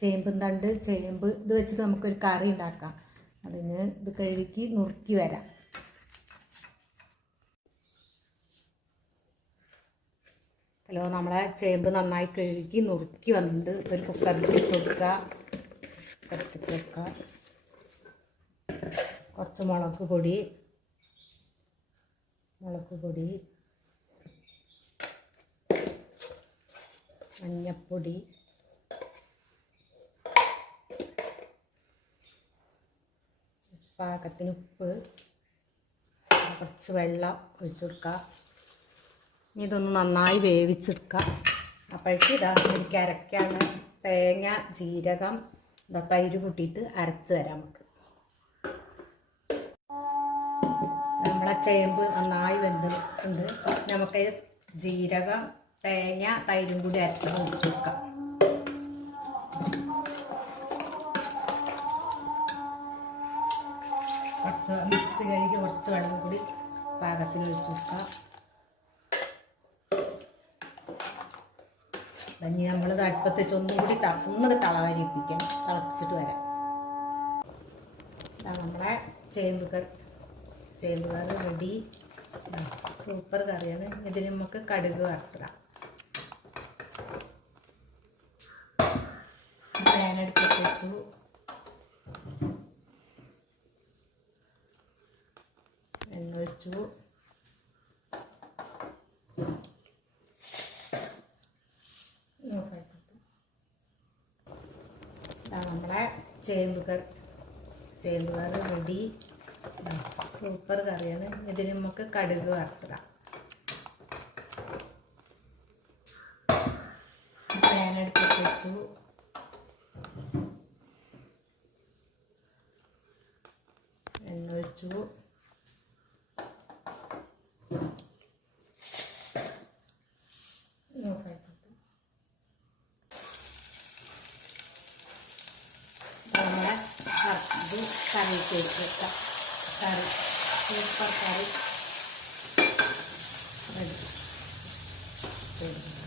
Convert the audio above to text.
ചേമ്പും തണ്ട് ചേമ്പ് ഇത് വെച്ചിട്ട് നമുക്കൊരു കറി ഉണ്ടാക്കാം. അതിന് ഇത് കഴുകി നുറുക്കി വരാം. ഹലോ, നമ്മളെ ചേമ്പ് നന്നായി കഴുകി നുറുക്കി വന്നിട്ടുണ്ട്. ഒരു കുക്കറിൽ ഇട്ട് കൊടുക്കുക. കുക്കറിട്ട് വെക്കുക. കുറച്ച് മുളക് പൊടി, മഞ്ഞപ്പൊടി, പാകത്തിന് ഉപ്പ്, കുറച്ച് വെള്ളം ഒഴിച്ചു കൊടുക്കുക. ഇനി ഇതൊന്ന് നന്നായി വേവിച്ചെടുക്കുക. അപ്പോഴേക്ക് ഇതാ എനിക്ക് അരയ്ക്കാണ് തേങ്ങ, ജീരകം, തൈര് കൂട്ടിയിട്ട് അരച്ച് തരാം. നമ്മളെ ചേമ്പ് നന്നായി വെന്തിട്ടുണ്ട്. നമുക്ക് ജീരകം, തേങ്ങ, തൈരും കൂടി അരച്ച് ഒഴിച്ചു കൊടുക്കാം. കുറച്ച് മിക്സ് കഴുകി കുറച്ച് വെള്ളം കൂടി പാകത്തിന് ഒഴിച്ചു കൊടുക്കാം. ഇനി നമ്മളിത് അടുപ്പത്ത് വെച്ച് ഒന്നുകൂടി ഒന്നുകൂടി തിളപ്പിക്കാൻ തിളപ്പിച്ചിട്ട് വരാം. നമ്മളെ ചേമ്പ് കറി റെഡി. സൂപ്പർ കറിയാണ്. ഇതിൽ നമുക്ക് കടുക് വറുത്തിടാം. പാൻ അടുപ്പത്ത് വെച്ചു. എണ്ണ ഒഴിച്ചു. നമ്മളെ ചേമ്പ് കറി റെഡി. സൂപ്പർ കറിയാണ്. ഇതിൽ നമുക്ക് കടുക് വറുത്തിടാം. പാൻ അടുപ്പത്ത് വെച്ചു. എണ്ണ ഒഴിച്ചു. ഇത് കറിക്ക് വെക്കാം. കറി സൂപ്പർ കറി റെഡി.